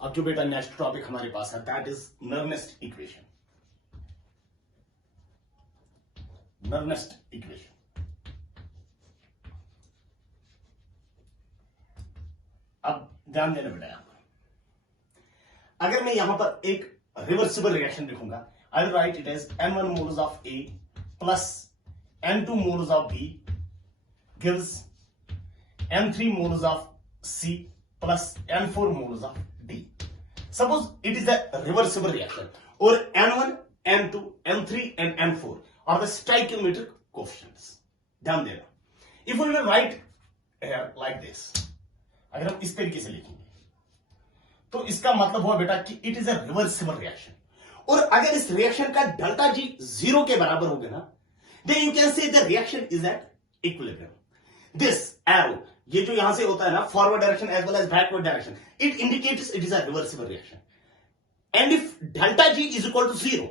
अब जो बेटा नेक्स्ट टॉपिक हमारे पास है that is नर्नेस्ट equation. Nernst equation अब ध्यान देना बेटा यहां पर अगर मैं यहां पर एक रिवर्सिबल रिएक्शन लिखूंगा I will write it as n1 moles of A plus n2 moles of B gives n3 moles of C plus n4 moles of D। Suppose it is a reversible reaction or N1, N2, N3 and N4 are the stoichiometric coefficients. ध्यान देना। If we will write here like this, अगर हम इस तरीके से लिखेंगे तो इसका मतलब हुआ बेटा कि it is a reversible reaction। और अगर इस रिएक्शन का डेल्टा जी 0 के बराबर हो गया ना, then you can say the reaction is at equilibrium. This arrow ये जो यहां से होता है ना forward direction as well as backward direction it indicates it is a reversible reaction and if delta G is equal to 0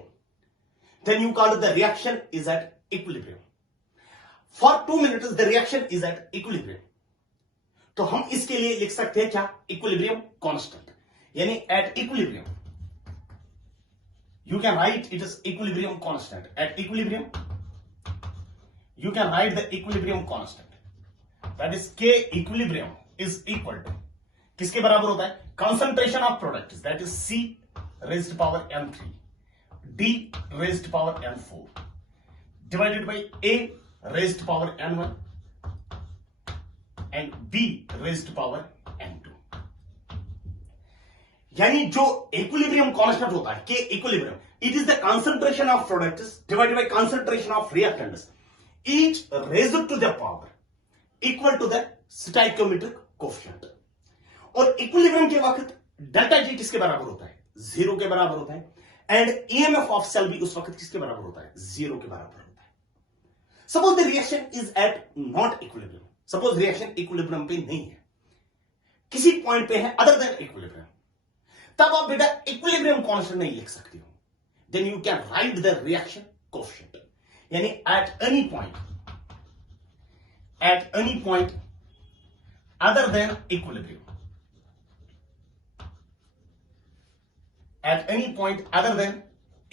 then you call the reaction is at equilibrium. For 2 minutes the reaction is at equilibrium. तो हम इसके लिए लिख सकते हैं क्या equilibrium constant यानी at equilibrium you can write it is equilibrium constant at equilibrium you can write the equilibrium constant that is K equilibrium is equal to किसके बराबर होता है concentration of products that is C raised to power n3 D raised to power n4 divided by A raised to power n1 and B raised to power n2। यानी जो equilibrium constant होता है K equilibrium it is the concentration of products divided by concentration of reactants each raised to the power equal to the stoichiometric coefficient. और equilibrium के वक्त delta G किसके बराबर होता है 0 के बराबर होता है एंड ईएमएफ ऑफ सेल भी उस वक्त किसके बराबर होता है 0 के बराबर होता है। Suppose the reaction is at not equilibrium, suppose reaction equilibrium पे नहीं है किसी पॉइंट पे है अदर देन इक्विलिब्रियम, तब आप बेटा इक्विलिब्रियम कांस्टेंट नहीं लिख सकते हो, then you can write the reaction coefficient यानी at any point at any point other than equilibrium, at any point other than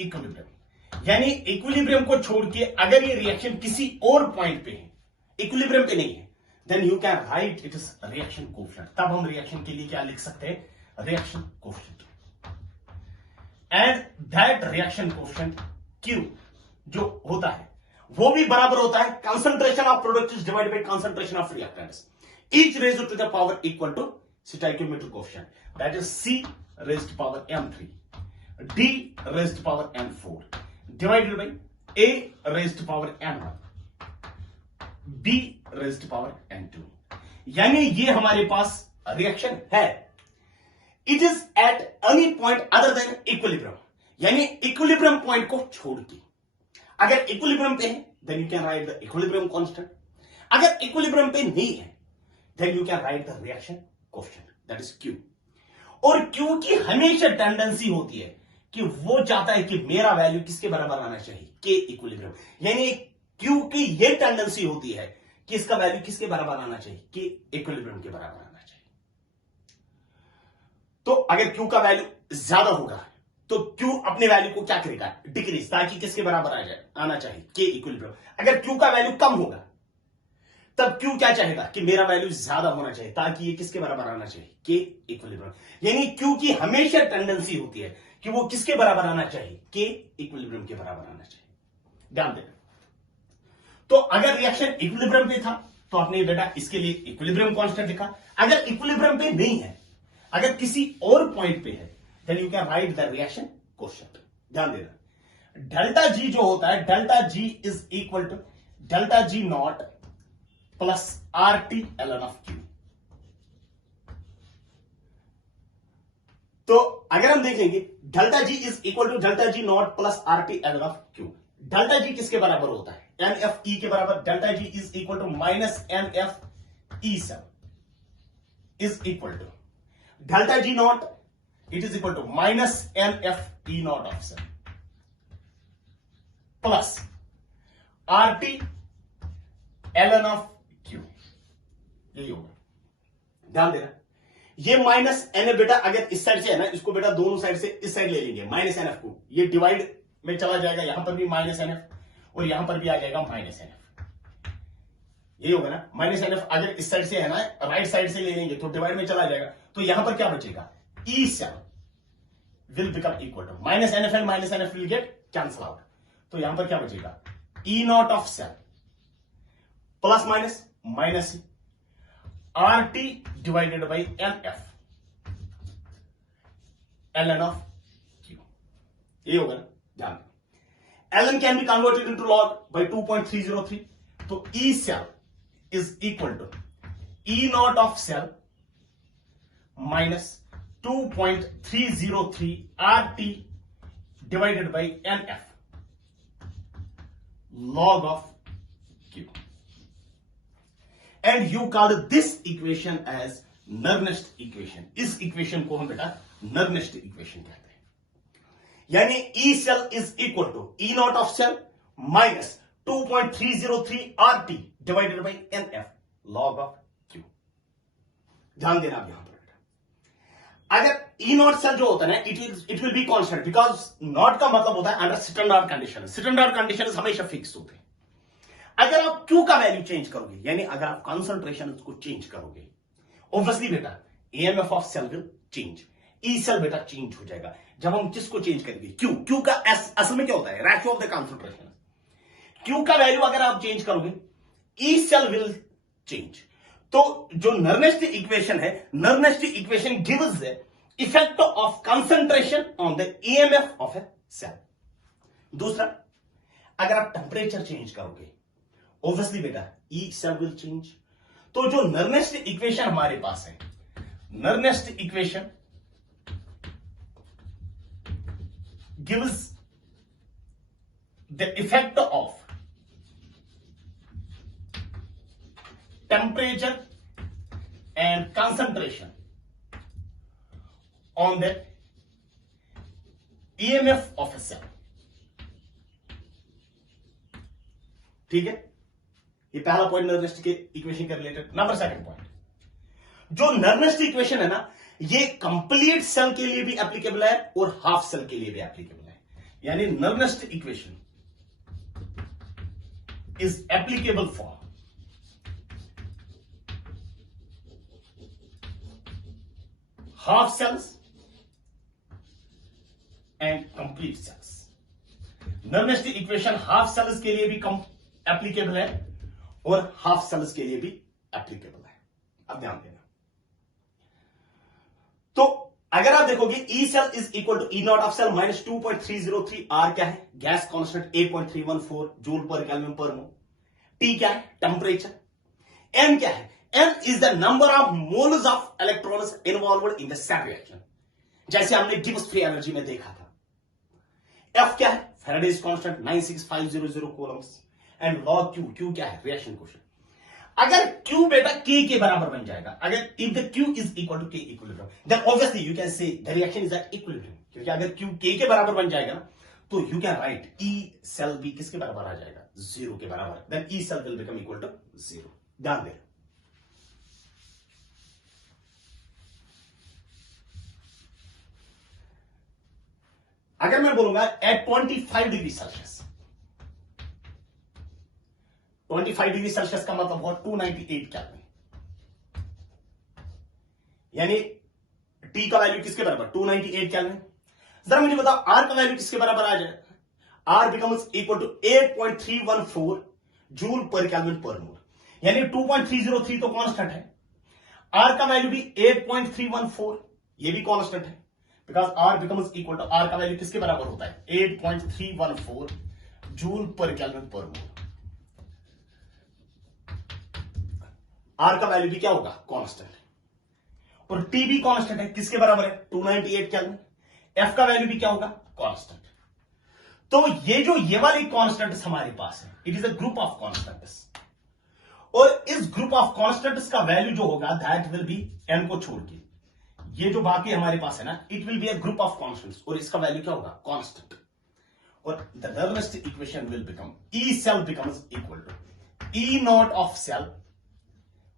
equilibrium यानी इक्विलिब्रियम को छोड़ के अगर ये रिएक्शन किसी और पॉइंट पे है इक्विलिब्रियम पे नहीं है then you can write it is reaction coefficient. तब हम रिएक्शन के लिए क्या लिख सकते हैं reaction coefficient and that reaction coefficient Q जो होता है वो भी बराबर होता है concentration of products divided by concentration of reactants each raised to the power equal to stoichiometric coefficient that is C raised to power m3 D raised to power n4 divided by A raised to power n1 B raised to power n2। यानी ये हमारे पास reaction है it is at any point other than equilibrium यानी equilibrium point को छोड़ के अगर इक्विलिब्रियम पे है then you can write the equilibrium constant, अगर इक्विलिब्रियम पे नहीं है then you can write the reaction coefficient that is Q। और Q की हमेशा टेंडेंसी होती है कि वो चाहता है कि मेरा वैल्यू किसके बराबर आना चाहिए K इक्विलिब्रियम यानी Q की ये टेंडेंसी होती है कि इसका वैल्यू किसके बराबर आना चाहिए K इक्विलिब्रियम के बराबर आना चाहिए। तो अगर Q का वैल्यू ज्यादा होगा तो Q अपने वैल्यू को क्या करेगा डिक्रीज ताकि किसके बराबर आ जाए आना चाहिए K इक्विलिब्रियम। अगर Q का वैल्यू कम होगा तब Q क्या चाहेगा कि मेरा वैल्यू ज्यादा होना चाहिए ताकि ये किसके बराबर आना चाहिए K इक्विलिब्रियम। यानी Q की हमेशा टेंडेंसी होती है कि वो किसके बराबर आना चाहिए K इक्विलिब्रियम के बराबर आना चाहिए। ध्यान देना। तो अगर रिएक्शन इक्विलिब्रियम पे था तो आपने बेटा इसके लिए इक्विलिब्रियम कांस्टेंट लिखा, अगर इक्विलिब्रियम पे नहीं है अगर किसी और पॉइंट पे है then you can write the reaction quotient। ध्यान देना डेल्टा जी जो होता है delta G is equal to delta G not plus RT ln of Q। तो अगर हम देखेंगे delta G is equal to delta G not plus RT ln of Q, delta G किसके बराबर होता है NFE के बराबर, delta G is equal to minus NFE7 is equal to delta G not it is equal to minus NFE naught of cell plus RT ln of Q। यही होगा। ध्यान देना ये माइनस एन एफ बेटा अगर इस साइड से है ना, इसको बेटा दोनों साइड से इस साइड ले लेंगे माइनस एन एफ को, ये डिवाइड में चला जाएगा, यहां पर भी माइनस एन एफ और यहां पर भी आ जाएगा माइनस एन एफ। ये होगा ना माइनस एन एफ, अगर इस साइड से है ना राइट साइड से ले लेंगे तो डिवाइड में चला जाएगा, तो यहां पर क्या बचेगा, E cell will become equal to minus n F and minus n F will get cancel out, तो यहां पर क्या बचेगा, E not of cell plus minus minus R T divided by n F l n of Q, ये होगा ना, ध्यान l n can be converted into log by 2.303, तो E cell is equal to E naught of cell minus 2.303 RT divided by NF log of Q. And you call this equation as Nernst equation. इस equation को हम बेटा Nernst equation कहते हैं. यानी E cell is equal to E naught of cell minus 2.303 RT divided by NF log of Q. ध्यान देना अब यहां पर, अगर E नॉट सेल जो होता है ना, it will be constant, because not का मतलब होता है under standard condition, standard condition हमेशा फिक्स होते हैं. अगर आप Q का वैल्यू चेंज करोगे, यानी अगर आप कंसंट्रेशन को चेंज करोगे, ऑब्वियसली बेटा AMF of cell will change, E cell बेटा चेंज हो जाएगा. जब हम किसको चेंज करेंगे, Q का असल में क्या होता है, ratio of the concentration. Q का वैल्यू अगर आप चेंज करोगे, E सेल विल चेंज. तो जो नर्नेस्ट इक्वेशन है, Nernst equation gives the effect of concentration on the EMF of a cell. दूसरा, अगर आप टेम्परेचर चेंज करोगे, ऑब्वियसली बेटा E सेल विल चेंज. तो जो नर्नेस्ट इक्वेशन हमारे पास है, Nernst equation gives the effect of temperature and concentration on the EMF of a cell. ठीक है, ये पहला पॉइंट नर्नेस्ट के इक्वेशन के रिलेटेड. नंबर सेकंड पॉइंट, जो नर्नेस्ट इक्वेशन है ना, ये कंप्लीट सेल के लिए भी एप्लीकेबल है और हाफ सेल के लिए भी एप्लीकेबल है. यानी Nernst equation is applicable for half cells and complete cells. Nernst equation half cells के लिए भी एप्लीकेबल है और हाफ सेल्स के लिए भी एप्लीकेबल है. अब ध्यान देना, तो अगर आप देखोगे E cell is equal to E not of cell minus 2.303. R क्या है, gas constant 8.314 joule per kelvin per mole. T क्या है, टेम्परेचर. M क्या है, M is the number of moles of electrons involved in the cell reaction, जैसे हमने Gibbs free energy में देखा था. F क्या है, Faraday's constant 96500 coulombs. And log Q, Q क्या है, रिएक्शन क्वोशिएंट. अगर Q बेटा K के बराबर बन जाएगा, अगर if the Q is equal to K equilibrium, then obviously you can say the reaction is at equilibrium. क्योंकि अगर Q K के बराबर बन जाएगा ना, तो you can write E cell भी किसके बराबर आ जाएगा, 0 के बराबर. then E cell will become equal to 0. ध्यान दें, अगर मैं बोलूंगा at 25 degree Celsius, 25 degree Celsius का मतलब हुआ 298 केल्विन, यानी T का वैल्यू किसके बराबर, 298 केल्विन. जरा मुझे बताओ R का वैल्यू किसके बराबर आ जाए, R becomes equal to 8.314 joule per kelvin per mole. यानी 2.303 तो कांस्टेंट है, R का वैल्यू भी 8.314, ये भी कांस्टेंट है, because R becomes equal to, R का वैल्यू किसके बराबर होता है, 8.314 जूल पर केल्विन पर मोल. R का वैल्यू भी क्या होगा, कांस्टेंट, और T भी कांस्टेंट है, किसके बराबर है, 298 केल्विन. F का वैल्यू भी क्या होगा, कांस्टेंट. तो ये वाली कांस्टेंट्स हमारे पास है, it is a group of constants, और इस ग्रुप ऑफ कांस्टेंट्स का वैल्यू जो होगा दैट विल बी n को छोड़ के, ये जो बाकी हमारे पास है ना, it will be a group of constants, और इसका वैल्यू क्या होगा, कांस्टेंट. और the Nernst equation will become E cell becomes equal to E not of cell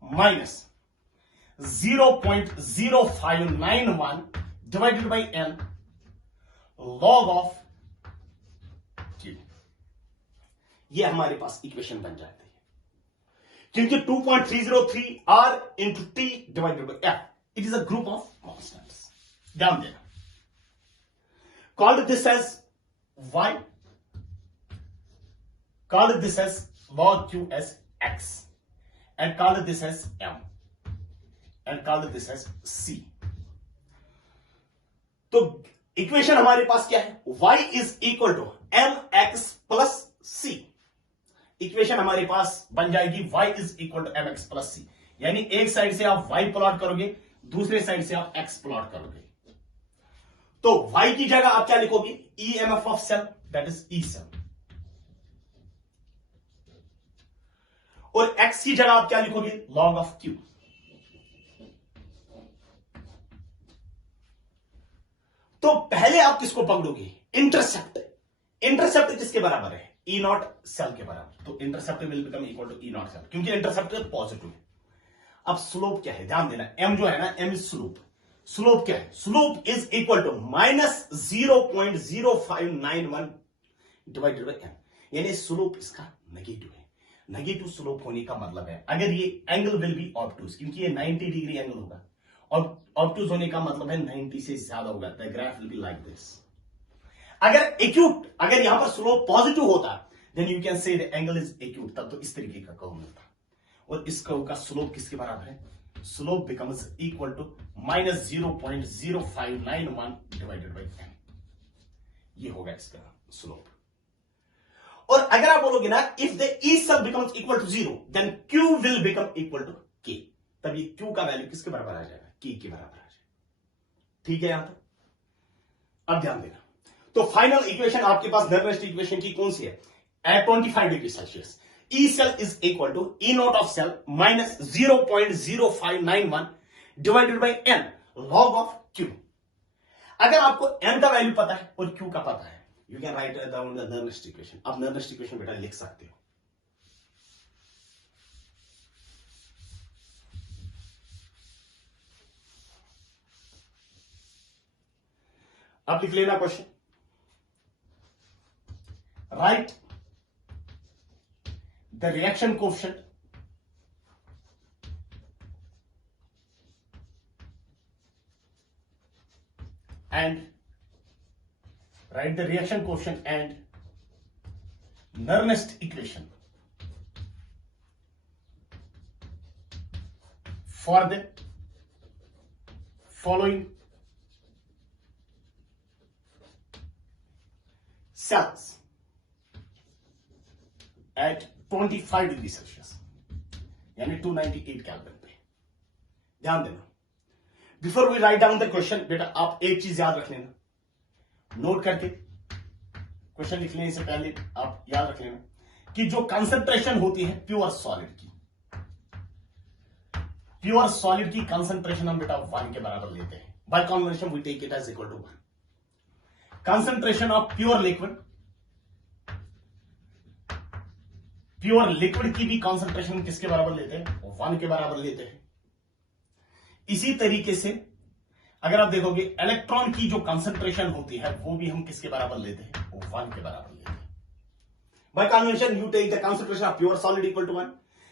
minus 0.0591 divided by n log of q। ये हमारे पास इक्वेशन बन जाती है, क्योंकि 2.303 r into t divided by f, it is a group of constants. ध्यान देना, called this as y, called this as log q as x, and called this as m, and called this as c। तो equation हमारे पास क्या है? y is equal to mx plus c। Equation हमारे पास बन जाएगी y is equal to mx plus c, यानी एक साइड से आप y प्लॉट करोगे, दूसरे साइड से आप x प्लॉट करोगे। तो y की जगह आप क्या लिखोगे? EMF of cell, that is E cell, और x की जगह आप क्या लिखोगे? Log of q। तो पहले आप किसको पकड़ोगे? इंटरसेप्ट। इंटरसेप्ट किसके बराबर है? E नॉट सेल के बराबर। तो intercept will become equal to E not cell, क्योंकि इंटरसेप्ट पॉजिटिव है। अब स्लोप क्या है? ध्यान देना, m जो है ना, m इज स्लोप। स्लोप क्या है? Slope is equal to minus 0.0591 divided by n, यानी स्लोप इसका नेगेटिव है। नेगेटिव स्लोप होने का मतलब है अगर ये एंगल विल बी ऑब्टूज, क्योंकि ये 90 डिग्री एंगल होगा, और ऑब्टूज होने का मतलब है 90 से ज्यादा होगा, the graph will be like this. अगर एक्यूट, अगर यहां पर स्लोप पॉजिटिव होता, then you can say the angle is acute, तब तो इस तरीके का कर्व मिलता, और इस कर्व का स्लोप किसके बराबर है? Slope becomes equal to minus 0.0591 divided by n, ये होगा इसका स्लोप। और अगर आप बोलोगे ना, if the E sub becomes equal to 0, then Q will become equal to K, तब ये Q का वैल्यू किसके बराबर आ जाएगा? K के बराबर आ जाएगा। ठीक है यहां तक? अब ध्यान देना, तो फाइनल इक्वेशन आपके पास नर्वस इक्वेशन की कौन सी है? At 25 degree Celsius E cell is equal to E naught of cell minus 0.0591 divided by n log of Q। अगर आपको n का वैल्यू पता है और Q का पता है, you can write down the nervous equation. आप नर्वस इक्वेशन बेटा लिख सकते हो। अब लिख लेना question, right the reaction coefficient and write the reaction coefficient and Nernst equation for the following cells at 25 degree Celsius, यानी 298 केल्विन पे। ध्यान देना, before we write down the question, बेटा आप एक चीज याद रख लेना, नोट करके क्वेश्चन लिखने से पहले आप याद रख लेना कि जो कंसंट्रेशन होती है प्योर सॉलिड की, प्योर सॉलिड की कंसंट्रेशन हम बेटा 1 के बराबर लेते हैं। By convention we take it as equal to 1। Concentration of pure liquid, pure liquid की भी कंसंट्रेशन किसके बराबर लेते हैं? 1 के बराबर लेते हैं। इसी तरीके से अगर आप देखोगे इलेक्ट्रॉन की जो कंसंट्रेशन होती है वो भी हम किसके बराबर लेते हैं? 1 के बराबर लेते हैं। By convention you take the concentration of pure solid equal to 1,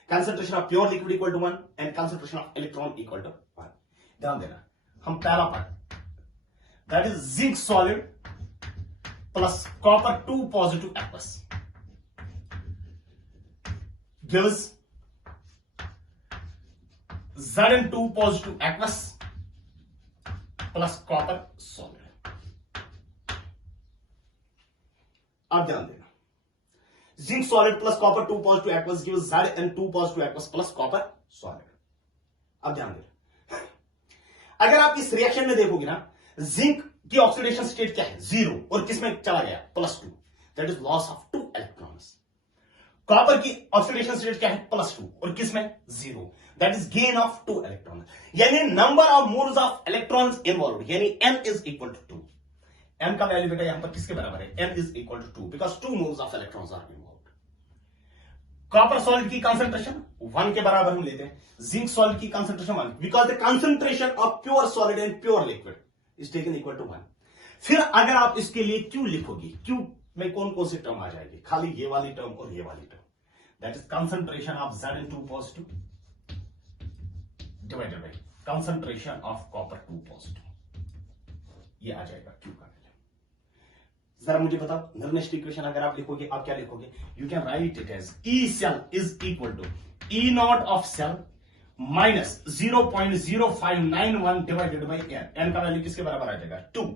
concentration of pure liquid equal to 1 and concentration of electron equal to 1। ध्यान देना, हम पहला part that is zinc solid plus copper 2 positive aqueous gives Zn2 positive aqueous plus copper solid। अब ध्यान देना, zinc solid plus copper 2 positive aqueous gives Zn2 positive aqueous plus copper solid। अब ध्यान देना, अगर आप इस रिएक्शन में देखोगे ना, जिंक की ऑक्सीडेशन स्टेट क्या है? 0, और किसमें चला गया? +2, that is loss of 2 electrons. Copper की ऑक्सीडेशन स्टेट क्या है? +2, और किसमें? 0, that is gain of 2 electron, यानी number of moles of electrons involved, यानी m is equal to 2। m का वैल्यू बेटा यहां पर किसके बराबर है? m is equal to 2 because 2 moles of electrons are involved. Copper solid की कंसंट्रेशन 1 के बराबर हम लेते हैं, जिंक सॉलिड की concentration 1, because the concentration of pure solid and pure liquid is taken equal to 1। फिर अगर आप इसके लिए क्यू लिखोगे, क्यू में कौन कौन सी टर्म आ जाएगी, खाली ये वाली टर्म और ये वाली term, that is concentration of Zn2 positive divided by concentration of copper 2 positive, ये आ जाएगा क्यू का वैल्यू। जरा मुझे बताओ नर्नेस्ट इक्वेशन अगर आप लिखोगे आप क्या लिखोगे, you can write it as E cell is equal to E not of cell minus 0.0591 divided by n, n का वैल्यू किसके बराबर आ जाएगा 2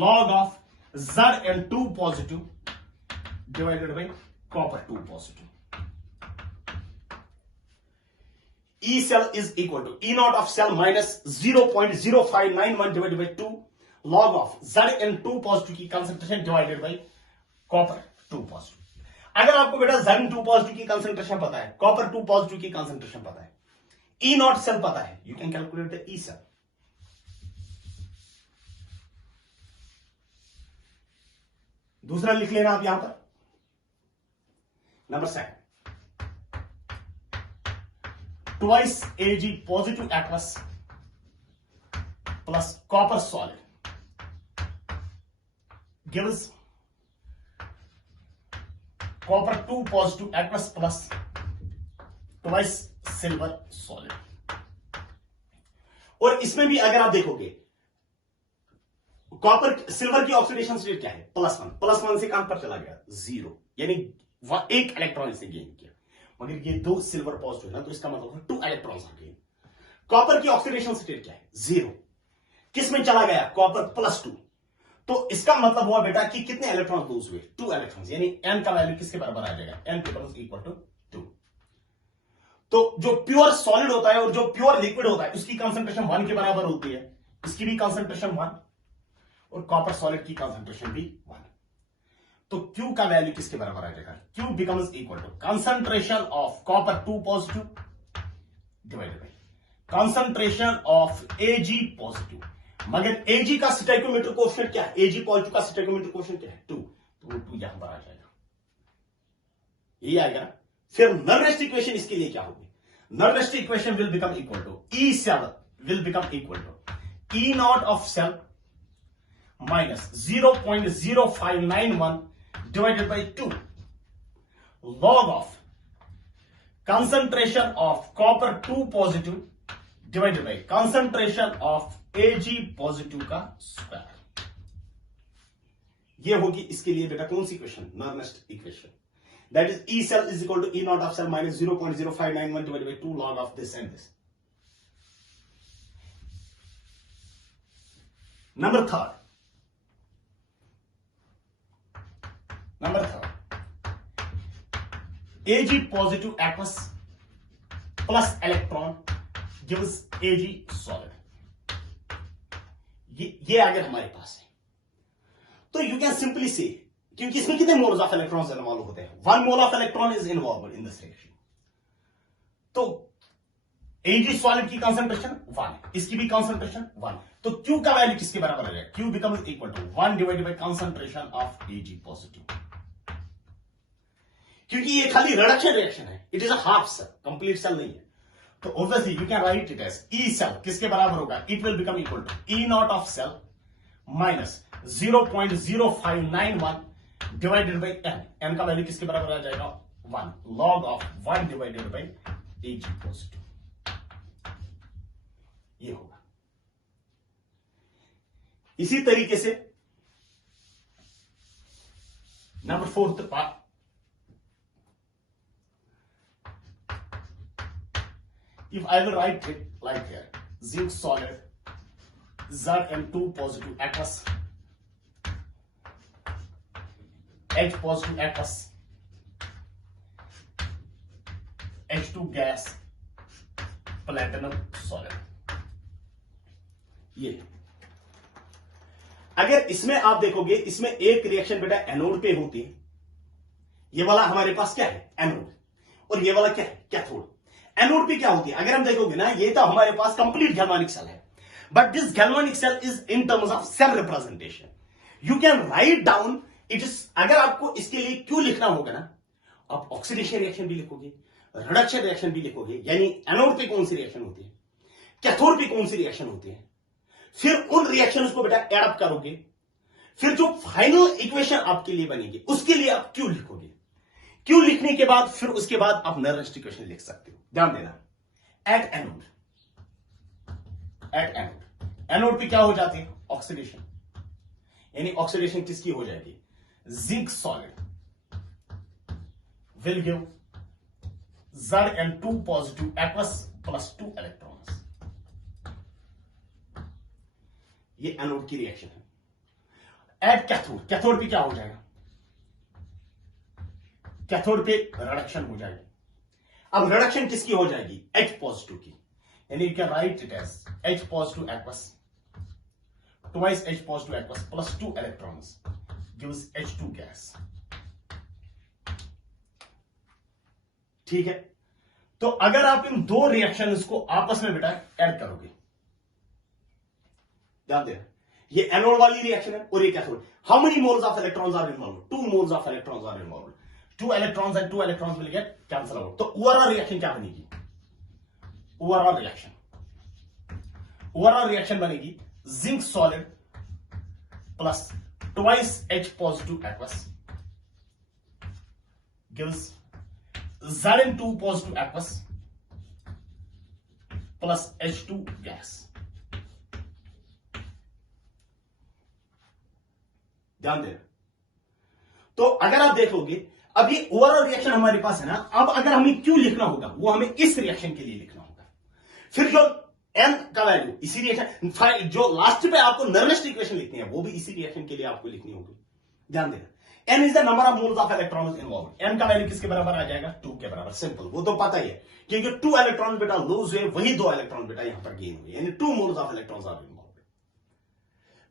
log of Zn2 positive divided by copper 2 positive. E cell is equal to E naught of cell minus 0.0591 divided by 2 log of Zn2 positive की concentration divided by copper 2 positive. अगर आपको बेटा Zn2 positive की concentration पता है, copper 2 positive की concentration पता है, E नॉट सेल पता है, you can calculate the E cell. दूसरा लिख लेना आप यहां पर, number 7 twice Ag positive aqueous plus copper solid gives copper 2 positive aqueous plus twice silver solid। और इसमें भी अगर आप देखोगे कॉपर सिल्वर की ऑक्सीडेशन स्टेट क्या है, +1, +1 से कहां पर चला गया 0, यानी एक इलेक्ट्रॉन से गेन किया, मगर ये 2 सिल्वर पॉजिटिव है ना, तो इसका मतलब है 2 इलेक्ट्रॉन्स आ गए। कॉपर की ऑक्सीडेशन स्टेट क्या है 0, किस में चला गया कॉपर +2, तो इसका मतलब हुआ बेटा कि कितने इलेक्ट्रॉन लूज हुए 2 इलेक्ट्रॉन्स, यानी n का वैल्यू किसके बराबर आ जाएगा n इक्वल टू 2। तो जो प्योर सॉलिड होता है और जो प्योर लिक्विड होता है उसकी कंसंट्रेशन 1 के बराबर होती है, इसकी भी कंसंट्रेशन 1 और कॉपर सॉलिड की कंसंट्रेशन भी 1। तो Q का वैल्यू किसके बराबर आ जाएगा, Q becomes equal to concentration of copper 2 positive divided by concentration of Ag positive, मगर Ag का स्टोइकोमेट्रिक कोएफिशिएंट क्या है, Ag पॉजिटिव का स्टोइकोमेट्रिक कोएफिशिएंट क्या है 2, तो 2 यहां पर आ जाएगा, यही आएगा ना। फिर नर्नेस्ट इक्वेशन इसके लिए क्या होगी, Nernst equation will become equal to E cell will become equal to E not of cell minus 0.0591 divided by 2 log of concentration of copper 2 positive divided by concentration of Ag positive का square. ये होगी इसके लिए बेटा कौन सी equation, Nernst equation, that is E cell is equal to E naught of cell minus 0.0591 divided by 2 log of this and this। Number 3, Ag positive aqueous plus electron gives Ag solid। ये अगर हमारे पास है तो you can simply से, क्योंकि इसमें कितने मोल्स ऑफ इलेक्ट्रॉन्स इन्वॉल्व होते हैं, 1 mole of electron is involve in this reaction. तो Ag सॉलिड की कंसंट्रेशन 1, इसकी भी कंसंट्रेशन 1, तो Q का वैल्यू किसके बराबर आ जाएगा, Q becomes equal to 1 divided by concentration of Ag positive, क्योंकि ये खाली रिडक्शन रिएक्शन है, it is a half cell, complete cell नहीं है। तो obviously you can write it as E cell किसके बराबर होगा, it will become equal to E not of cell minus 0.0591 divided by n, n का value किसके बराबर आ जाएगा 1 log of 1 divided by Ag positive, ये होगा। इसी तरीके से number 4th part, if I will write it like here, zinc solid Zn2 positive aqueous, H positive aqueous, H2 gas, platinum solid, ये अगर इसमें आप देखोगे इसमें एक रिएक्शन बेटा एनोड पे होती है, ये वाला हमारे पास क्या है एनोड, और ये वाला क्या है कैथोड। एनोड पे क्या होती है अगर हम देखोगे ना, ये तो हमारे पास कंप्लीट गैल्वानिक सेल है, but this galvanic cell is in terms of cell representation, you can write down it is, अगर आपको इसके लिए क्यों लिखना होगा ना, आप ऑक्सीडेशन रिएक्शन भी लिखोगे, रिडक्शन रिएक्शन भी लिखोगे, यानी एनोड पे कौन सी रिएक्शन होती है, कैथोड पे कौन सी रिएक्शन होती है, फिर उन रिएक्शंस को बेटा एड अप करोगे, फिर जो फाइनल इक्वेशन आपके लिए बनेगी उसके लिए आप क्यू लिखोगे। क्यू लिखने के बाद फिर उसके बाद आप नरेस्ट इक्वेशन लिख सकते हो। ध्यान देना, एट एनोड एनोड पे क्या हो जाती है, ऑक्सीडेशन, यानी ऑक्सीडेशन किसकी हो जाएगी, zinc solid will give Zn2 positive aqueous plus 2 electrons. ये एनोड की रिएक्शन है। एट कैथोड, कैथोड पे क्या हो जाएगा, कैथोड पे रिडक्शन हो जाएगी। अब रिडक्शन किसकी हो जाएगी, H पॉजिटिव की, यानी you can write it as H positive aqueous twice H positive aqueous plus 2 electrons gives H2 gas. ठीक है, तो अगर आप इन दो रिएक्शंस को आपस में बेटा ऐड करोगे, ध्यान देना, ये एनोड वाली रिएक्शन है और ये cathode. How many moles of electrons are involved, 2 moles of electrons are involved, 2 electrons and 2 electrons will get cancel out. तो ओवरऑल रिएक्शन क्या बनेगी, ओवरऑल रिएक्शन बनेगी zinc solid plus twice H positive aqueous gives Zn2 positive aqueous plus H2 gas. ध्यान देना, तो अगर आप देखोगे अब ये ओवरऑल रिएक्शन हमारे पास है ना, अब अगर हमें क्यों लिखना होगा वो हमें इस रिएक्शन के लिए लिखना होगा। फिर जो n का वैल्यू इसी रिएक्शन, जो लास्ट पे आपको नर्नेस्ट इक्वेशन लिखनी है वो भी इसी रिएक्शन के लिए आपको लिखनी होगी। ध्यान देना, n is the number of moles of electrons involved. n का वैल्यू किसके बराबर आ जाएगा, 2 के बराबर। सिंपल, वो तो पता ही है, क्योंकि 2 इलेक्ट्रॉन बेटा लूज हुए, वही 2 इलेक्ट्रॉन बेटा यहां पर गेन हुए, यानी 2 moles of electrons are involved.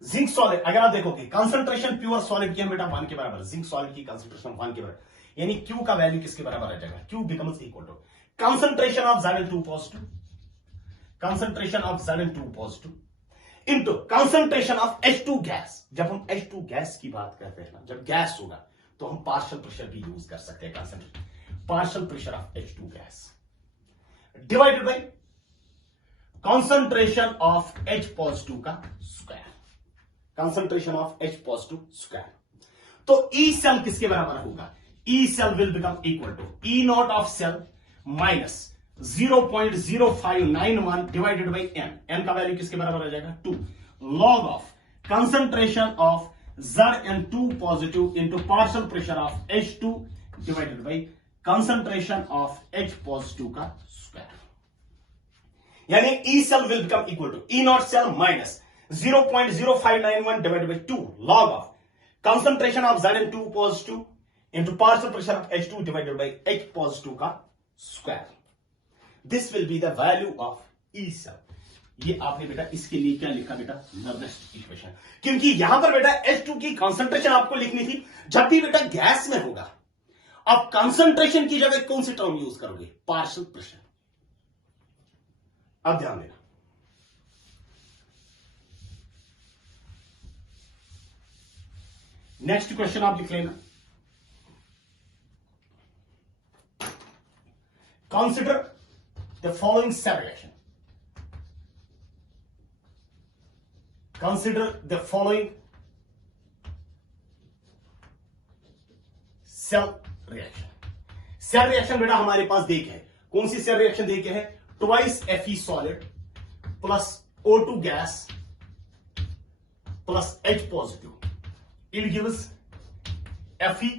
Zinc solid, अगर आप देखोगे कंसंट्रेशन प्योर सॉलिड की हम बेटा 1 के बराबर, जिंक सॉलिड की कंसंट्रेशन 1 के बराबर, यानी Q का वैल्यू किसके बराबर आ जाएगा, Q becomes equal to concentration of Zn2 positive, concentration of Zn2 positive into concentration of H2 gas. जब हम H2 गैस की बात करते हैं ना, जब गैस होगा तो हम पार्शियल प्रेशर भी यूज कर सकते हैं, concentration partial pressure of H2 gas divided by concentration of H positive का square, concentration of H positive square. तो E सेल किसके बराबर होगा, E cell will become equal to E not of cell minus 0.0591 divided by n का value किसके बराबर आ जाएगा, 2 log of concentration of Zn2 positive into partial pressure of H2 divided by concentration of H positive का square, यानी E cell will become equal to E not cell minus 0.0591 divided by 2 log of concentration of Zn2 positive into partial pressure of H2 divided by H positive का square. This will be the value of E cell. ये आपने बेटा इसके लिए क्या लिखा बेटा, नर्नेस्ट equation, क्योंकि यहां पर बेटा H2 की कंसंट्रेशन आपको लिखनी थी। जब भी बेटा गैस में होगा आप कंसंट्रेशन की जगह कौन सी टर्म यूज करोगे, पार्शियल प्रेशर। अब ध्यान देना, नेक्स्ट क्वेश्चन आप लिख लेना, consider the following cell reaction, consider the following cell reaction। Cell reaction बेटा हमारे पास देख है, कौन सी सेल रिएक्शन देख है, twice Fe solid plus O2 gas plus H positive, it gives Fe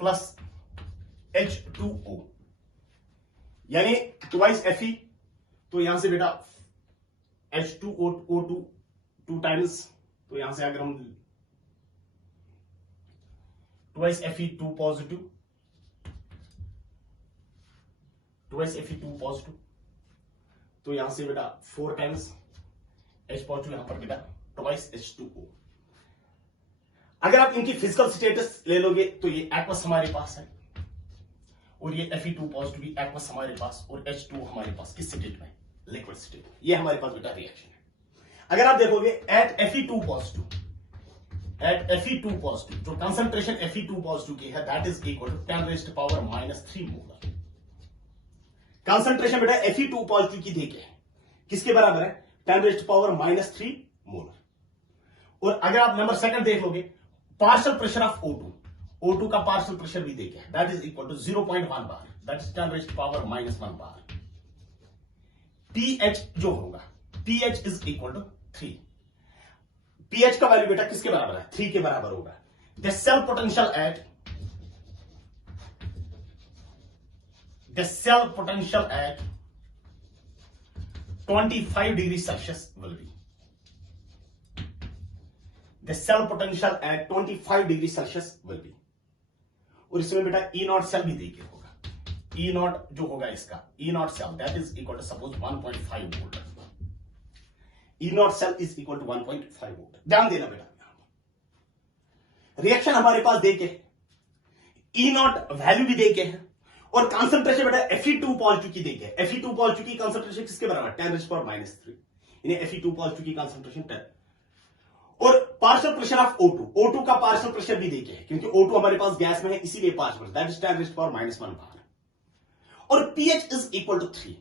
plus H2O, यानी ट्वाइस Fe, तो यहां से बेटा H2O2 2 टाइम्स, तो यहां से अगर हम twice Fe 2 positive, twice Fe 2 positive, तो यहां से बेटा 4 टाइम्स H पॉजिटिव, यहां पर बेटा ट्वाइस H2O। अगर आप इनकी फिजिकल स्टेटस ले लोगे तो ये एक्वस हमारे पास है और ये Fe2 पॉजिटिव भी एक्वस हमारे पास, और H2 हमारे पास किस स्टेट में, लिक्विड स्टेट। ये हमारे पास बेटा रिएक्शन है। अगर आप देखोगे at Fe2 positive, at Fe2 positive, जो कंसंट्रेशन Fe2 पॉजिटिव की है, that is equal to 10 raised to power -3 molar. Concentration बेटा Fe2 पॉजिटिव की देखिए किसके बराबर है, 10 raised to power -3 मोलर। और अगर आप नंबर सेकंड देख लोगे, पार्शियल प्रेशर ऑफ O2 का पार्शियल प्रेशर भी देखे, that is equal to 0.1 bar, that is 10 raised to power -1 bar. pH जो होगा, pH is equal to 3। pH का वैल्यू बेटा किसके बराबर है, 3 के बराबर होगा। The cell potential at 25 degree Celsius will be, the cell potential at 25 degree Celsius will be. और इसमें बेटा E नॉट सेल भी देखिए होगा, E नॉट जो होगा इसका, E not cell that is equal to suppose 1.5 volt, E not cell is equal to 1.5 volt. ध्यान देना बेटा, रिएक्शन हमारे पास देके, E नॉट वैल्यू भी देके है, और कंसंट्रेशन बेटा Fe2 पॉजिटिव की देके, Fe2 पॉजिटिव की कंसंट्रेशन किसके बराबर, 10 raised to power -3, यानी Fe2 पॉजिटिव की कंसंट्रेशन 10। और पार्शियल प्रेशर ऑफ O2 का पार्शियल प्रेशर भी देखे है, क्योंकि O2 हमारे पास गैस में है, इसीलिए 5 that is 10 raised to power -1 bar. और pH is equal to 3,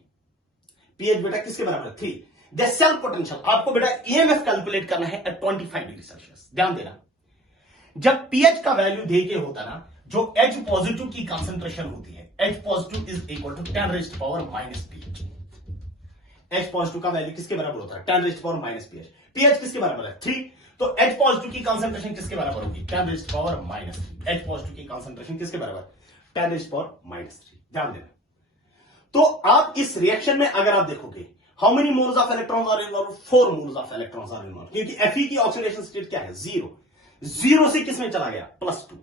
pH बेटा किसके बराबर है, 3। द सेल पोटेंशियल, आपको बेटा EMF कैलकुलेट करना है एट 25 डिग्री सेल्सियस। ध्यान देना, जब pH का वैल्यू देके होता ना, जो H पॉजिटिव की कंसंट्रेशन होती है, H positive is equal to 10 raised to power -pH। H positive का वैल्यू किसके बराबर होता है, 10 raised to power -pH। pH किसके बराबर है, 3, तो H पॉजिटिव की कंसंट्रेशन किसके बराबर होगी, 10 raised to power -3। H positive की कंसंट्रेशन किसके बराबर, 10 raised to power -3। ध्यान देना, तो आप इस रिएक्शन में अगर आप देखोगे, how many moles of electrons are involve, 4 moles of electrons are involve, क्योंकि Fe की ऑक्सीडेशन स्टेट क्या है, 0 से किसमें चला गया, +2,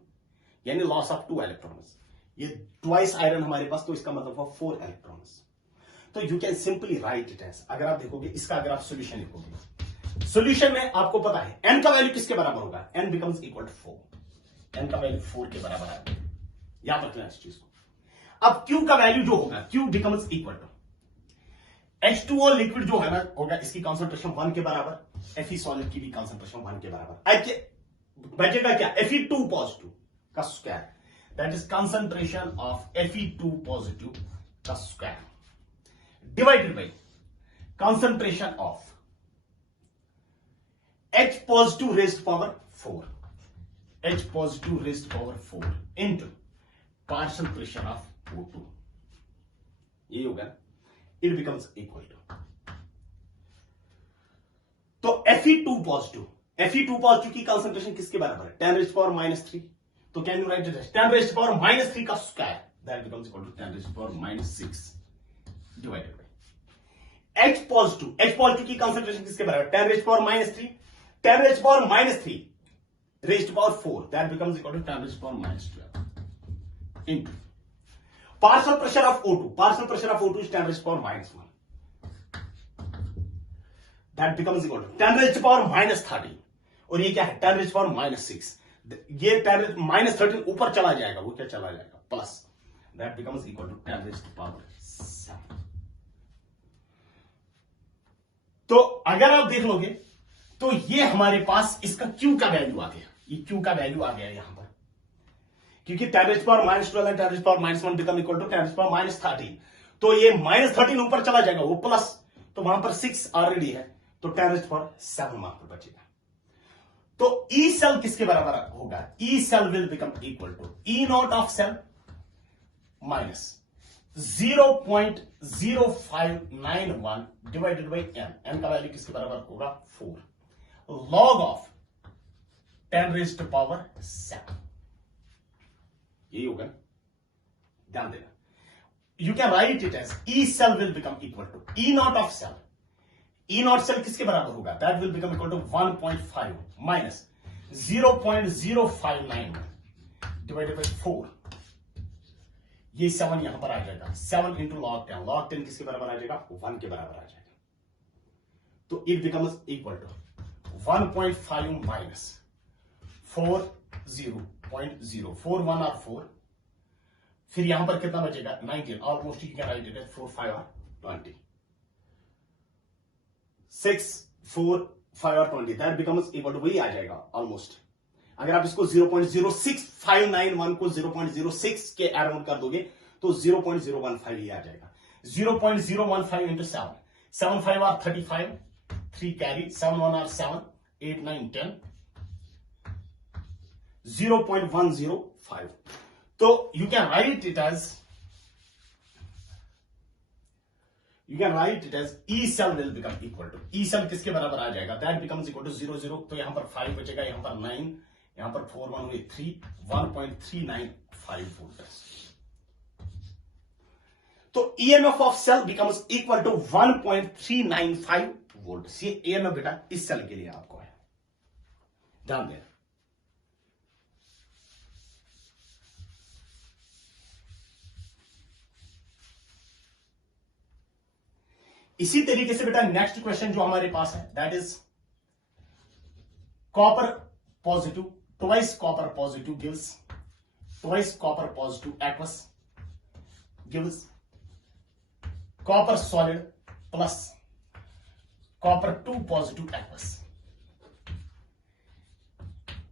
यानी लॉस ऑफ 2 इलेक्ट्रॉन्स। ये ट्वाइस आयरन हमारे पास, तो इसका मतलब हुआ 4 इलेक्ट्रॉन्स। तो you can simply write it as, अगर आप देखोगे इसका, अगर आप सोल्यूशन लिखोगे, सोल्यूशन में आपको पता है n का वैल्यू किसके बराबर होगा, n becomes equal to 4, n का वैल्यू 4 के बराबर आएगा, याद रखना इस चीज को। अब Q का वैल्यू जो होगा, Q becomes equal to H2O liquid जो है ना होगा, इसकी कंसंट्रेशन 1 के बराबर, Fe सॉलिड की भी कंसंट्रेशन 1 के बराबर। बचेगा क्या, Fe2 पॉजिटिव का square, that is concentration of Fe2 positive का square divided by concentration of H positive raised power 4, H positive raised power 4 into partial pressure of O2, ये होगा, इट बिकम्स इक्वल टू, तो Fe2 positive की concentration किसके बराबर है, 10 raised to power -3, तो can you write it as 10 raised to power -3 का square, that becomes equal to 10 raised to power -6 divided by H positive की कंसंट्रेशन किसके बराबर, 10 raised to power -3, 10 raised to power -3 raised to power 4, that becomes equal to 10 raised to power -12 into partial pressure of O2 is 10 raised to power -1, that becomes equal to 10 raised to power -13, और ये क्या है, 10 raised to power -6, ये 10 ऊपर चला जाएगा, वो क्या चला जाएगा, plus, that becomes equal to 10 raised to power 7। तो अगर आप देख लोगे, तो ये हमारे पास इसका Q का वैल्यू आ गया, ये Q का वैल्यू आ गया यहां पर, क्योंकि 10 raised to power -12 and 10 raised to power -1 become equal to 10 raised to power -13, तो ये -13 ऊपर चला जाएगा, वो प्लस, तो वहां पर 6 ऑलरेडी है, तो 10 raised to power 7 वहां पर बचेगा। तो E सेल किसके बराबर होगा, E cell will become equal to E not of cell minus 0.0591 divided by n का वैल्यू किसके बराबर होगा, 4, log of 10 raised to power 7, ये होगा, ध्यान देना, you can write it as E cell will become equal to E not of cell, E not cell किसके बराबर होगा, that will become equal to 1.5 minus 0.0591 divided by 4, ये 7 यहां पर आ जाएगा, 7 इंटू लॉग 10 किसके बराबर आ जाएगा, 1 के बराबर आ जाएगा, तो it becomes equal to 1.5 minus 40.0, 4 1 और 4, फिर यहां पर कितना बचेगा, 19, almost you can write it as 4 5 और 20, 6 4 5 और 20, दैट बिकम्स इक्वल टू, वही आ जाएगा ऑलमोस्ट अगर आप इसको 0.06591 को 0.06 के अराउंड कर दोगे तो 0.015 ये आ जाएगा। 0.015 इंटू 7, 7 5 आर 35, 3 कैरी, 7 1 आर 7, 8 9 10, 0.105. तो you can write it as E cell will become equal to, E cell किसके बराबर आ जाएगा, that becomes equal to 0 0, तो यहां पर 5 बचेगा, यहां पर 9, यहां पर 4 1 हुए 3, 1.395 वोल्ट। तो EMF of cell becomes equal to 1.395 volt. ये EMF बेटा इस सेल के लिए आपको है, ध्यान देना। इसी तरीके से बेटा नेक्स्ट क्वेश्चन जो हमारे पास है that is copper positive, twice copper positive gives, twice copper positive aqueous gives copper solid plus copper 2 positive aqueous.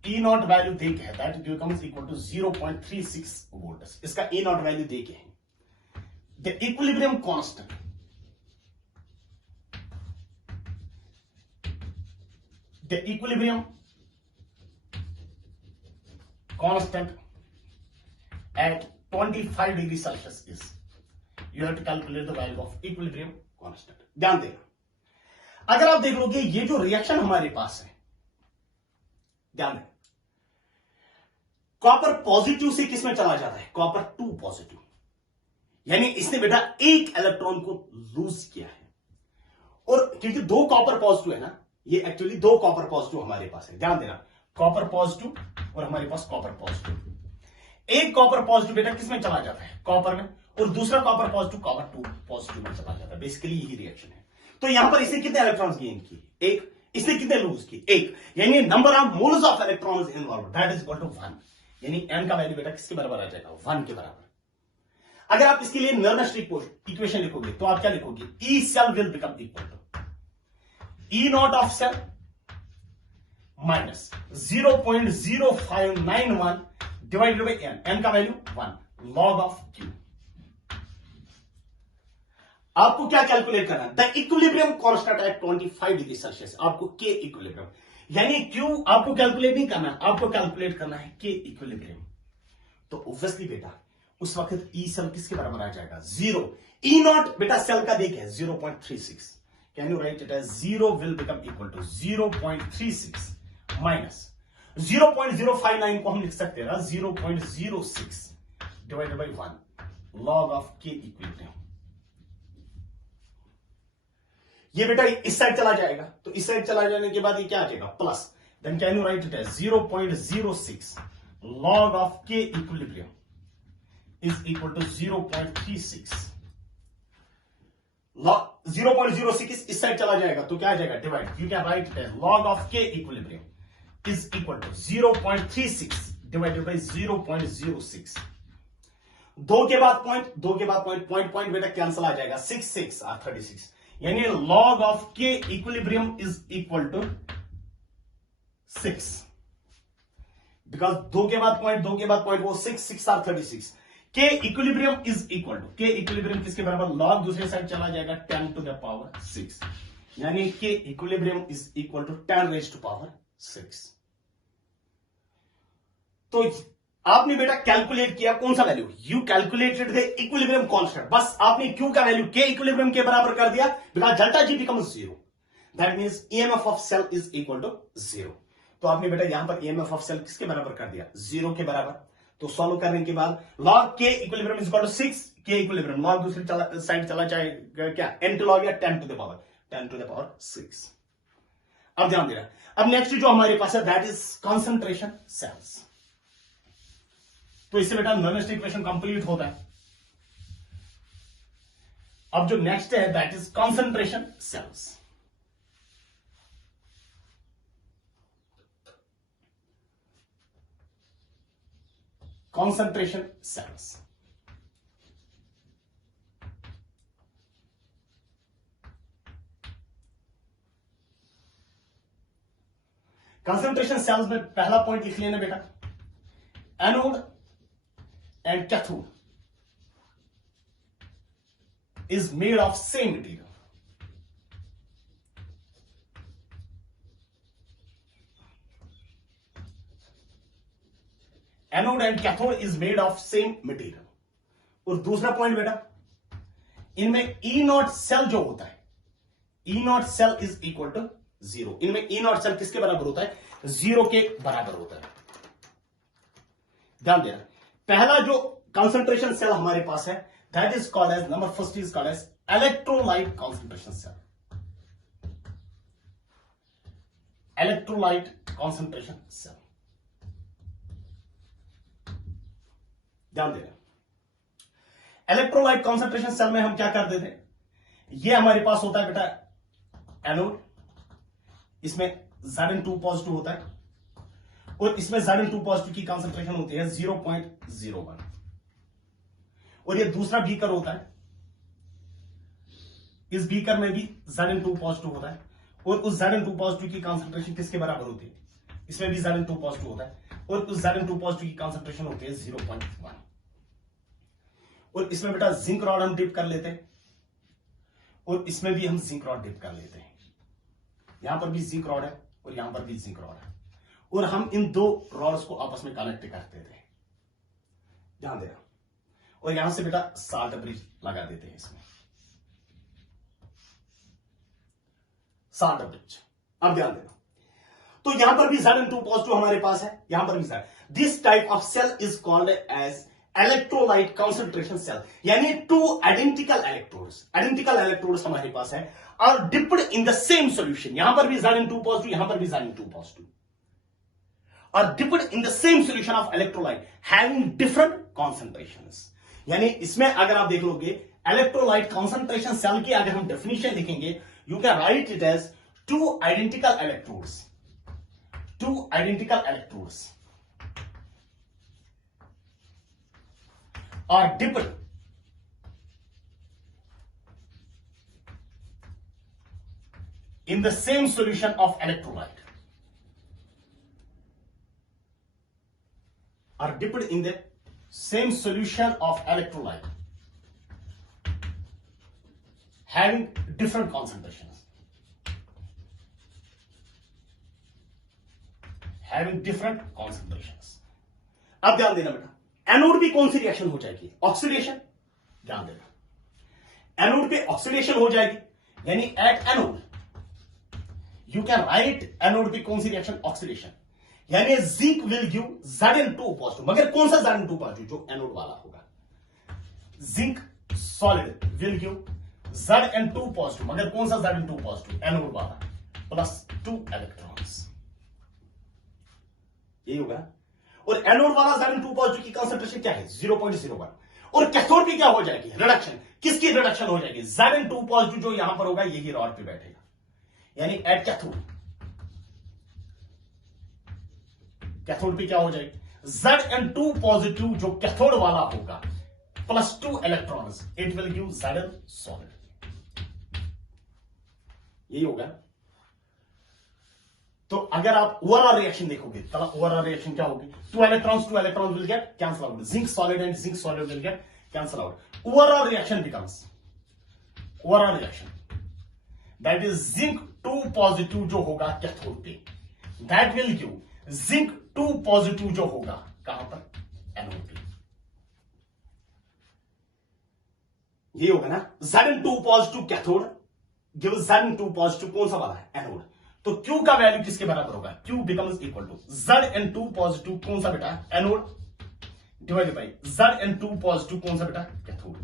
E naught value दे के है that becomes equal to 0.36 volt. इसका ई नॉट वैल्यू दे के है। The equilibrium constant, the equilibrium constant at 25 degree Celsius is, you have to calculate the value of equilibrium constant। ध्यान देना, अगर आप देख लोगे ये जो रिएक्शन हमारे पास है, ध्यान देना, कॉपर पॉजिटिव से किस में चला जाता है, कॉपर 2 पॉजिटिव, यानी इसने बेटा एक इलेक्ट्रॉन को लूज किया है। और क्योंकि 2 कॉपर पॉजिटिव है ना, ये एक्चुअली 2 कॉपर पॉजिटिव हमारे पास है, ध्यान देना, कॉपर पॉजिटिव और हमारे पास कॉपर पॉजिटिव। एक कॉपर पॉजिटिव बेटा किसमें चला जाता है, कॉपर में, और दूसरा कॉपर पॉजिटिव कॉपर 2 पॉजिटिव में चला जाता है। बेसिकली यही रिएक्शन है। तो यहां पर इसने कितने इलेक्ट्रॉन्स गेन किए, एक, इसने कितने लूज किए, एक, यानी number of moles of electrons involve that is equal to 1, यानी n का वैल्यू बेटा किसके बराबर आ जाएगा, 1 के बराबर। अगर आप इसके लिए नर्मस्टिक इक्वेशन लिखोगे तो आप क्या लिखोगे, E cell will become equal to E naught of cell minus 0.0591 divided by n, n का वैल्यू 1, log of Q। आपको क्या कैलकुलेट करना है, the equilibrium constant eight 25 degree Celsius, आपको K इक्विलिब्रियम, यानी Q आपको कैलकुलेट नहीं करना, आपको कैलकुलेट करना है K इक्विलिब्रियम। तो ऑब्वियसली बेटा उस वक्त E सेल किसके बराबर आ जाएगा, 0। E नॉट बेटा सेल का देखें 0.36, can you write it as 0 will become equal to 0.36 minus 0.059 को हम लिख सकते हैं ना 0.06 divided by 1 log of K equilibrium। ये बेटा इस साइड चला जाएगा, तो इस साइड चला जाने के बाद ये क्या आ जाएगा, plus, then can you write it as 0.06 log of K equilibrium is equal to 0.36 0.06 इस साइड चला जाएगा तो क्या आ जाएगा, divide, you can write it as log of K equilibrium is equal to 0.36 divided by 0.06। 2 के बाद पॉइंट, 2 के बाद पॉइंट, पॉइंट बेटा कैंसिल आ जाएगा, 6 6 और 36, यानी log of K equilibrium is equal to 6, because 2 के बाद पॉइंट, 2 के बाद पॉइंट, वो 6 6 और 36। K equilibrium is equal to, K equilibrium किसके बराबर, log दूसरे साइड चला जाएगा 10 to the power 6, यानी K equilibrium is equal to 10 raised to power 6। तो आपने बेटा कैलकुलेट किया कौन सा value, you calculated the equilibrium constant, बस आपने Q का वैल्यू K इक्विलिब्रियम के बराबर कर दिया, because delta G becomes 0, that means EMF of cell is equal to 0। तो आपने बेटा यहां पर EMF ऑफ सेल किसके बराबर कर दिया, 0 के बराबर। तो सॉल्व करने के बाद log K equilibrium is equal to 6, K equilibrium log दूसरी साइड चला जाएगा क्या, n टू log या 10 टू द पावर 6। अब ध्यान देना, अब नेक्स्ट जो हमारे पास है दैट इज कंसंट्रेशन सेल्स। तो इससे बेटा नॉर्मलिस्टिक इक्वेशन कंप्लीट होता है। अब जो नेक्स्ट है that is concentration cells. concentration cells, concentration cells में पहला पॉइंट लिख लेना बेटा, anode and cathode is made of same material. Anode and cathode is made of same material. और दूसरा पॉइंट बेटा, इनमें ई नॉट सेल जो होता है, E naught cell is equal to 0. इनमें ई नॉट सेल किसके बराबर होता है? 0 के बराबर होता है. ध्यान देना, पहला जो कंसंट्रेशन सेल हमारे पास है, that is called as, number first is called as electrolyte concentration cell. Electrolyte concentration cell. ध्यान देना, इलेक्ट्रोलाइट कॉन्सेंट्रेशन सेल में हम क्या करते थे, ये हमारे पास होता है बेटा एनोड, इसमें Zn2 पॉजिटिव होता है, और इसमें Zn2 पॉजिटिव की कॉन्सेंट्रेशन होती है 0.01, और ये दूसरा बीकर होता है, इस बीकर में भी Zn2 पॉजिटिव होता है, और उस Zn2 पॉजिटिव की कंसंट्रेशन किसके बराबर होती है? इसमें भी Zn2 पॉजिटिव होता है, और उस Zn2 पॉजिटिव की कंसंट्रेशन होती है 0.1. और इसमें बेटा जिंक रॉड हम डिप कर लेते हैं, और इसमें भी हम जिंक रॉड डिप कर लेते हैं. यहां पर भी जिंक रॉड है और यहां पर भी जिंक रॉड है, और हम इन दो रॉड्स को आपस में कनेक्ट करते थे. ध्यान देना, और यहां से बेटा साल्ट ब्रिज लगा देते हैं इसमें, साल्ट ब्रिज. अब ध्यान देना, तो यहां पर भी Zn2 पॉजिटिव हमारे पास है, यहां पर भी Zn. This type of cell is called as electrolyte concentration cell, यानी टू आइडेंटिकल इलेक्ट्रोड्स हमारे पास है, और dipped in the same solution. यहां पर भी Zn2 पॉजिटिव, यहां पर भी Zn2 पॉजिटिव, और dipped in the same solution of electrolyte having different concentrations. यानी इसमें अगर आप देख लोगे इलेक्ट्रोलाइट कॉन्सेंट्रेशन सेल की अगर हम डेफिनेशन लिखेंगे, you can write it as two identical electrodes are dipped in the same solution of electrolyte, are dipped in the same solution of electrolyte having different concentrations, अब ध्यान देना बेटा, anode भी कौन सी रिएक्शन हो जाएगी? ऑक्सीडेशन. ध्यान देना, एनोड पे ऑक्सीडेशन हो जाएगी, यानी at anode you can right anode पे कौन सी रिएक्शन? ऑक्सीडेशन. यानी zinc will give Zn2 positive, मगर कौन सा Zn2 पॉजिटिव? जो एनोड वाला होगा. Zinc solid will give Zn2 positive, मगर कौन सा Zn2 पॉजिटिव? एनोड वाला, +2 इलेक्ट्रॉन्स. यही होगा. और एनोड वाला Zn2 पॉजिटिव की कंसंट्रेशन क्या है? 0.01. और कैथोड की क्या हो जाएगी? रिडक्शन. किसकी रिडक्शन हो जाएगी? Zn2 पॉजिटिव जो यहां पर होगा यही रॉड पे बैठेगा, यानी एट कैथोड पे क्या हो जाएगी? Zn2 पॉजिटिव जो कैथोड वाला होगा +2 electrons, it will give Zn solid. यही होगा. तो अगर आप ओवरऑल रिएक्शन देखोगे, तो ओवरऑल रिएक्शन क्या होगी? 2 electrons will get cancel out. Zinc solid and zinc solid will get cancel out. Overall reaction becomes that is zinc 2 positive जो होगा कैथोड पे, that will give zinc 2 positive जो होगा कहां पर? एनोड पे. ये होगा ना, Zn2 positive cathode give Zn2 positive कौन सा वाला है? एनोड. तो Q का वैल्यू किसके बराबर होगा? Q becomes equal to Zn2 positive कौन सा बेटा? Anode, divided by Zn2 positive कौन सा बेटा? कैथोड.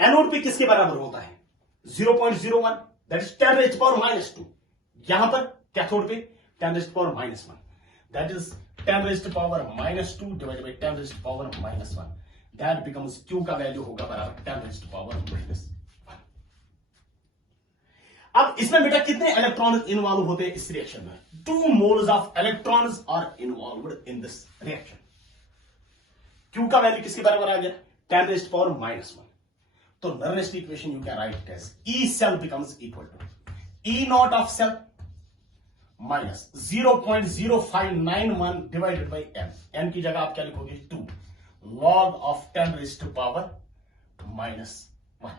एनोड पे किसके बराबर होता है? 0.01, दैट इज 10⁻². यहां पर कैथोड पे 10⁻⁻1, that is 10⁻⁻2 divided by 10⁻⁻1. That becomes Q का वैल्यू होगा बराबर 10⁻⁻1. अब इसमें बेटा कितने इलेक्ट्रॉन इन्वॉल्व होते हैं इस रिएक्शन में? 2 moles of electrons are involved in this reaction. Q का वैल्यू किसके बराबर आ गया? 10⁻⁻1. तो Nernst equation you can write it as E cell becomes equal to E naught of cell minus 0.0591 divided by n. N की जगह आप क्या लिखोगे 2 log of 10 raise to power -1।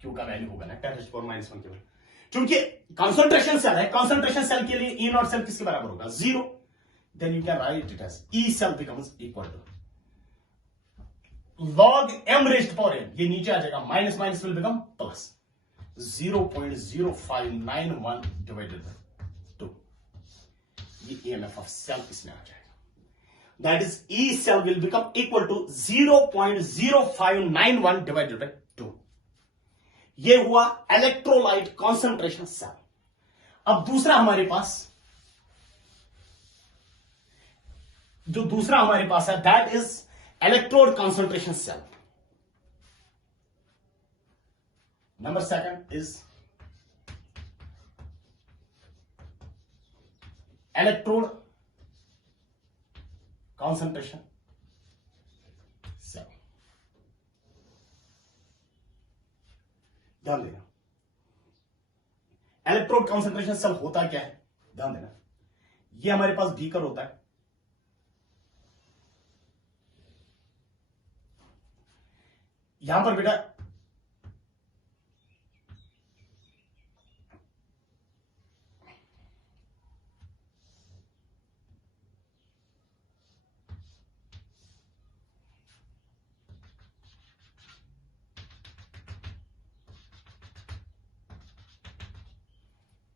Q का वैल्यू होगा ना 10 रेज़ टू पावर -1 के value, क्योंकि कॉन्सेंट्रेशन सेल है, कॉन्सेंट्रेशन सेल के लिए ई नॉट सेल किसके बराबर होगा 0। Then you can write it as E cell becomes equal to log m raised to power n, ये नीचे आ जाएगा, minus minus will become plus 0.0591 divided by 2। ये EMF ऑफ सेल इसमें आ जाएगा, that is E cell will become equal to 0.0591 divided by 2। ये हुआ इलेक्ट्रोलाइट कॉन्सेंट्रेशन सेल। अब दूसरा हमारे पास है that is electrode concentration cell. Number second is electrode concentration cell. ध्यान देना, इलेक्ट्रोड कॉन्सेंट्रेशन सेल होता क्या है, ध्यान देना। ये हमारे पास बीकर होता है, यहां पर बेटा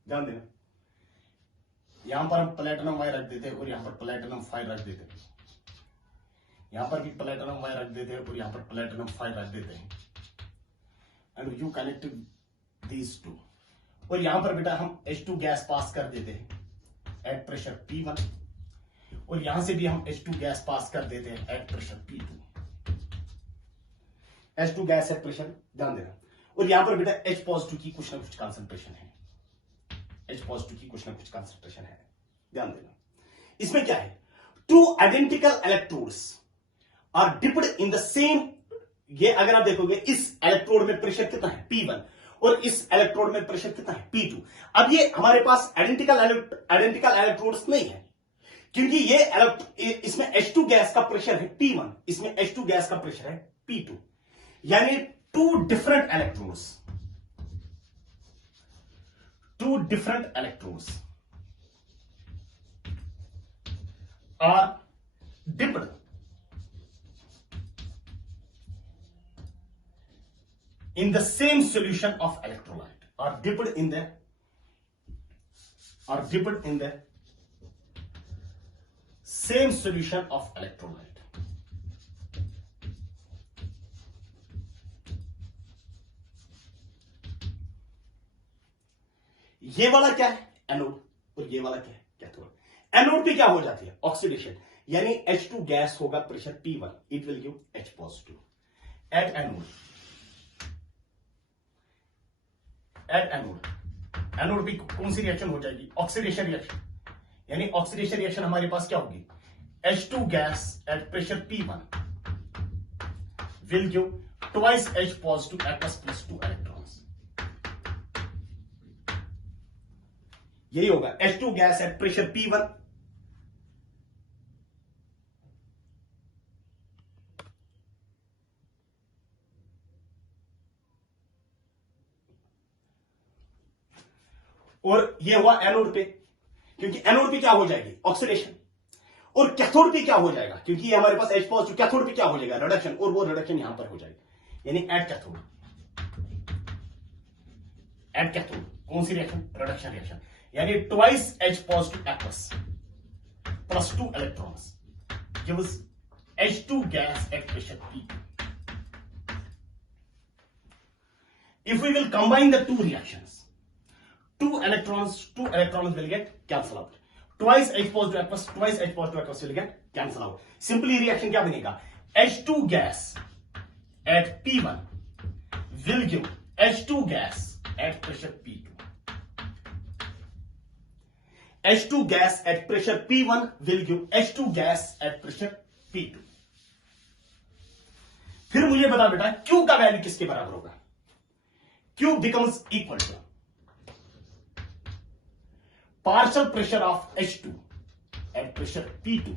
ध्यान देना, यहां पर हम प्लेटिनम वायर रख देते हैं और यहां पर प्लेटिनम फाइल रख देते हैं, यहां पर भी प्लेटिनम वायर रख देते हैं और यहां पर प्लेटिनम फाइल रख देते हैं, and you connect these two. और यहां पर बेटा हम H2 गैस पास कर देते हैं एट प्रेशर P1, और यहां से भी हम H2 गैस पास कर देते हैं eight pressure P2। H2 gas at pressure, ध्यान देना। और यहां पर बेटा H पॉजिटिव की कुछ ना कुछ कॉन्सेंट्रेशन है, H पॉजिटिव की कुछ ना कुछ कॉन्सेंट्रेशन है, ध्यान देना। इसमें क्या है, two identical electrodes are dipped in the same. ये अगर आप देखोगे इस इलेक्ट्रोड में प्रेशर कितना है P1 और इस इलेक्ट्रोड में प्रेशर कितना है P2। अब ये हमारे पास आइडेंटिकल इलेक्ट्रोड्स नहीं है, क्योंकि ये इसमें H2 गैस का प्रेशर है P1, इसमें H2 गैस का प्रेशर है P2, यानी two different electrodes are dipped in the same solution of electrolyte, are dipped in the same solution of electrolyte। ये वाला क्या है एनोड और ये वाला क्या है कैथोड। एनोड पे क्या हो जाती है ऑक्सीडेशन, यानी H2 गैस होगा pressure P1, it will give H positive at anode. Anode भी कौन सी रिएक्शन हो जाएगी, ऑक्सीडेशन रिएक्शन, यानी ऑक्सीडेशन रिएक्शन हमारे पास क्या होगी, H2 gas at pressure P1 will give twice H positive at plus 2 electrons. यही होगा H2 gas at pressure P1 और ये हुआ एनोड पे, क्योंकि एनोड पे क्या हो जाएगी ऑक्सीडेशन, और कैथोड पे क्या हो जाएगा, क्योंकि ये हमारे पास H पॉजिटिव, कैथोड पे क्या हो जाएगा रिडक्शन, और वो रिडक्शन यहां पर हो जाएगी, यानी एट कैथोड कौन सी रिएक्शन, रिडक्शन रिएक्शन, यानी twice H positive aqueous plus 2 electrons gives H2 gas at pressure P. If we will combine the two reactions, two electrons will get cancel out. Twice H positive aqueous, twice H positive aqueous will get cancel out. Simply reaction क्या बनेगा, H2 gas at P1 will give H2 gas at pressure P2. H2 gas at pressure P1 will give H2 gas at pressure P2. फिर मुझे बता बेटा Q का value किसके बराबर होगा, Q becomes equal to partial pressure of H2 at pressure P2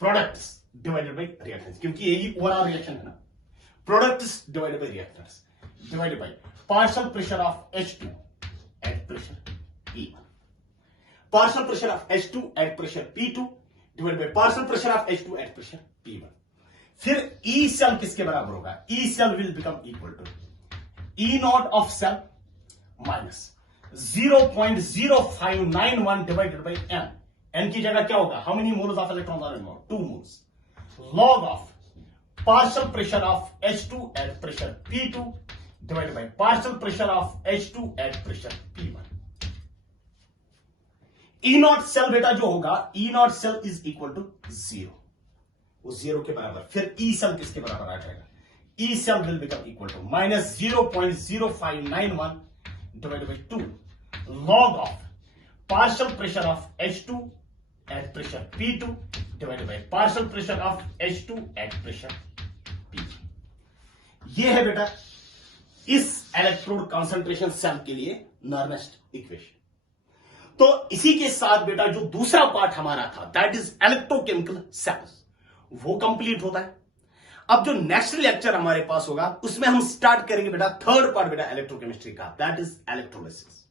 products divided by reactants, क्योंकि यही ओवरऑल रिएक्शन है ना, products divided by reactants divided by partial pressure of H2 at pressure P1, partial pressure of H2 at pressure P2 divided by partial pressure of H2 at pressure P1। फिर E cell किसके बराबर होगा? E cell will become equal to E not of cell minus 0.0591 divided by n। n की जगह क्या होगा? How many moles of electron are involve? 2 moles. Log of partial pressure of H2 at pressure P2 divided by partial pressure of H2 at pressure P1। E not cell बेटा जो होगा, E not cell is equal to 0, वो 0 के बराबर। फिर E cell किसके बराबर आ जाएगा? E cell will become equal to minus 0.0591 divided by 2 log of partial pressure of H2 at pressure P2 divided by partial pressure of H2 at pressure P1। ये है बेटा इस इलेक्ट्रोड कंसंट्रेशन सेल के लिए नॉर्मेस्ट इक्वेशन। तो इसी के साथ बेटा जो दूसरा पार्ट हमारा था, दैट इज इलेक्ट्रोकेमिकल सेल्स, वो कंप्लीट होता है। अब जो नेक्स्ट लेक्चर हमारे पास होगा उसमें हम स्टार्ट करेंगे बेटा थर्ड पार्ट बेटा इलेक्ट्रोकेमिस्ट्री का, दैट इज इलेक्ट्रोलिसिस।